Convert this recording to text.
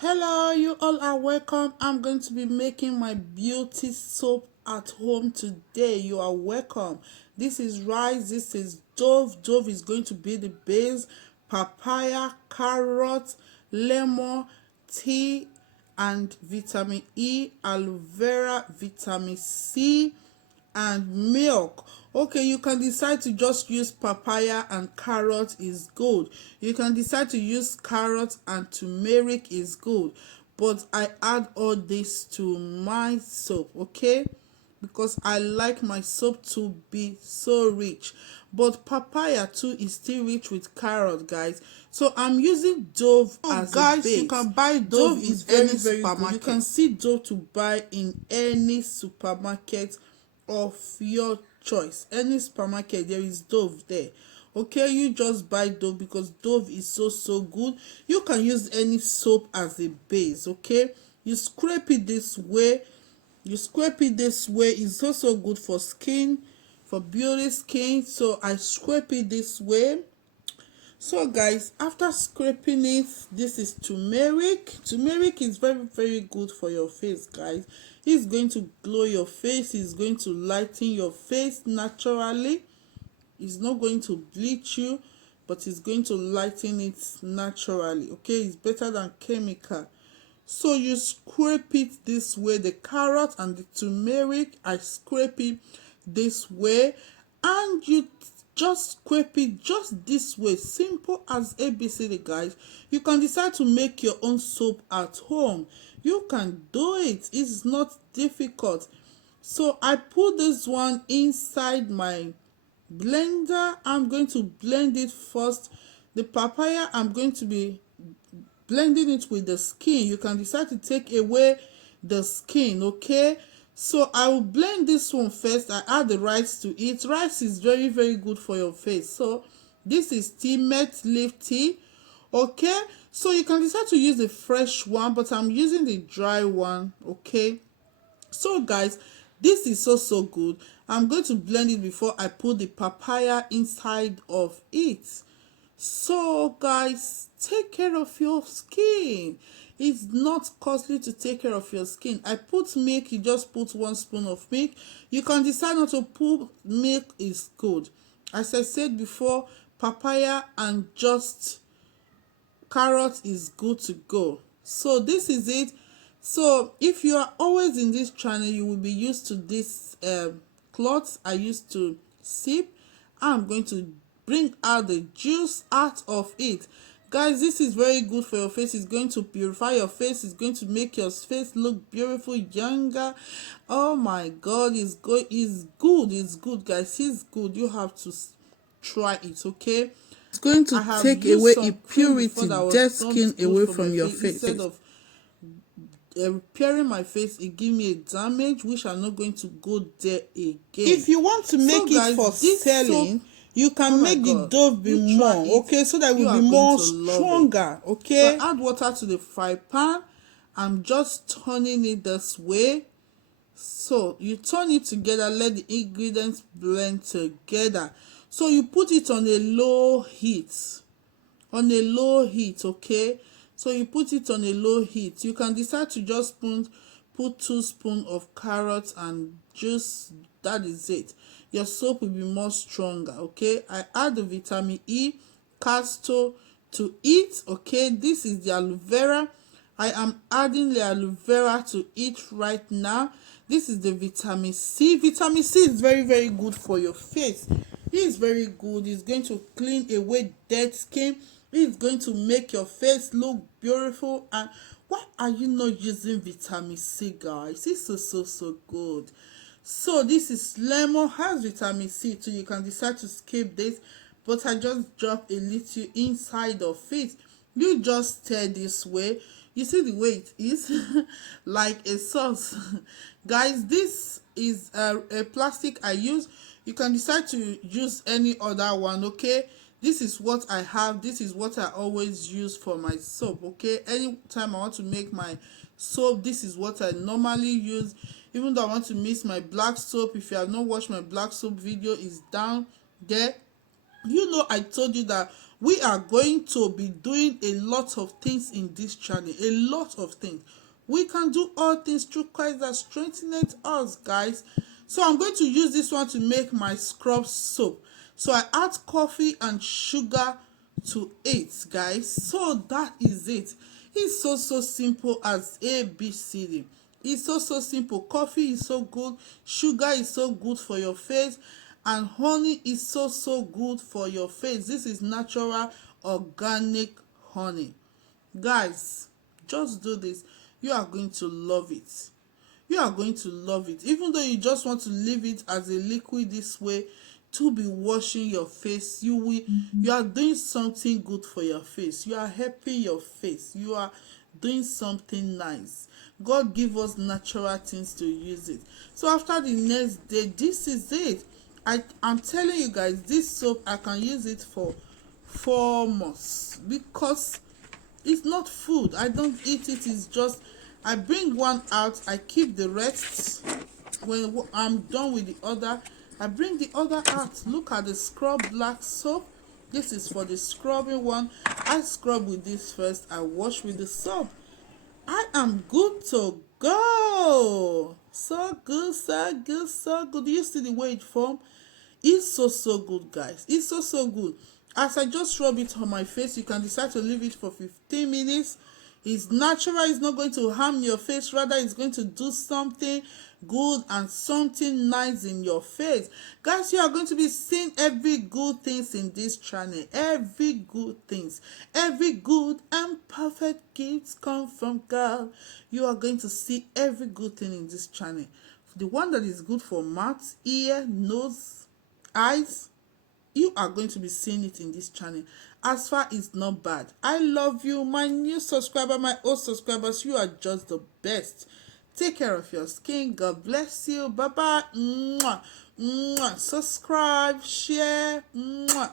Hello, you all are welcome. I'm going to be making my beauty soap at home today. You are welcome. This is rice, this is dove. Dove is going to be the base, papaya, carrot, lemon, tea, and vitamin E, aloe vera, vitamin C, and milk. Okay, you can decide to just use papaya and carrot is good. You can decide to use carrot and turmeric is good, but I add all this to my soap, okay, because I like my soap to be so rich. But papaya too is still rich with carrot, guys. So I'm using Dove as guys, a base. You can buy Dove is very good. You can see Dove to buy in any supermarket of your choice. Any supermarket, there is Dove there. Okay, you just buy Dove because Dove is so good. You can use any soap as a base. Okay, you scrape it this way. It's also good for skin, for beauty skin. So I scrape it this way. So guys, after scraping it, this is turmeric. Turmeric is very good for your face, guys. It's going to glow your face. It's going to lighten your face naturally. It's not going to bleach you, but it's going to lighten it naturally. Okay, it's better than chemical. So you scrape it this way. The carrot and the turmeric, I scrape it this way, and you just scrape it just this way. Simple as ABCD, guys. You can decide to make your own soap at home. You can do it. It's not difficult. So I put this one inside my blender. I'm going to blend it first. The papaya, I'm going to be blending it with the skin. You can decide to take away the skin, okay? So I will blend this one first. I add the rice to it. Rice is very good for your face. So this is tea, mint leaf tea, okay? So you can decide to use the fresh one, but I'm using the dry one, okay? So guys, this is so good. I'm going to blend it before I put the papaya inside of it. So guys, take care of your skin. It's not costly to take care of your skin. I put milk. You just put 1 spoon of milk. You can decide not to put milk, is good. As I said before, papaya and just carrot is good to go. So this is it. So if you are always in this channel, you will be used to this cloth I used to sip. I'm going to bring out the juice out of it. Guys, this is very good for your face. It's going to purify your face. It's going to make your face look beautiful, younger. Oh my god, it's good. It's good, guys. It's good. You have to try it, okay? It's going to take away impurity, dead skin away from your face. Instead of repairing my face, it give me a damage which I'm not going to go there again. If you want to make it for selling, you can make the Dove be more, okay, so that it will be more stronger, okay? So add water to the fry pan. I'm just turning it this way. So you turn it together, let the ingredients blend together. So you put it on a low heat, okay? So you put it on a low heat. You can decide to just put 2 spoons of carrots and juice. That is it. Your soap will be more stronger, okay? I add the vitamin E castor to it, okay? This is the aloe vera. I am adding the aloe vera to it right now. This is the vitamin C. Vitamin C is very good for your face. It is very good. It's going to clean away dead skin. It's going to make your face look beautiful. And why are you not using vitamin C, guys? It's so good. So this is lemon, has vitamin C too. You can decide to skip this, but I just drop a little inside of it. You just stir this way. You see the way it is like a sauce. Guys, this is a plastic I use. You can decide to use any other one, okay? This is what I have. This is what I always use for my soap, okay? Anytime I want to make my soap, this is what I normally use. Even though I want to mix my black soap, if you have not watched my black soap video, is down there. You know, I told you that We are going to be doing a lot of things in this channel, a lot of things. We can do all things through Christ that strengtheneth us, guys. So I'm going to use this one to make my scrub soap. So I add coffee and sugar to it, guys. So that is it. It's so simple as ABCD. It's so simple. Coffee is so good, sugar is so good for your face, and honey is so good for your face. This is natural organic honey. Guys, just do this. You are going to love it. You are going to love it. Even though you just want to leave it as a liquid this way to be washing your face, you are doing something good for your face. You are helping your face. You are doing something nice. God give us natural things to use it. So after the next day, this is it. I'm telling you guys, this soap, I can use it for 4 months because it's not food. I don't eat it. It's just I bring one out, I keep the rest. When I'm done with the other, I bring the other out. Look at the scrub black soap. This is for the scrubbing one. I scrub with this first, I wash with the soap. I am good to go. So good, so good, so good. Do you see the way it form? It's so good, guys. It's so good. As I just rub it on my face, you can decide to leave it for 15 minutes. It's natural. It's not going to harm your face. Rather, it's going to do something good and something nice in your face. Guys, you are going to be seeing every good things in this channel. Every good things. Every good and perfect gifts come from God. You are going to see every good thing in this channel. The one that is good for mouth, ear, nose, eyes, you are going to be seeing it in this channel. As far it's not bad. I love you, my new subscriber, my old subscribers. You are just the best. Take care of your skin. God bless you. Bye bye. Mwah. Mwah. Subscribe, share. Mwah.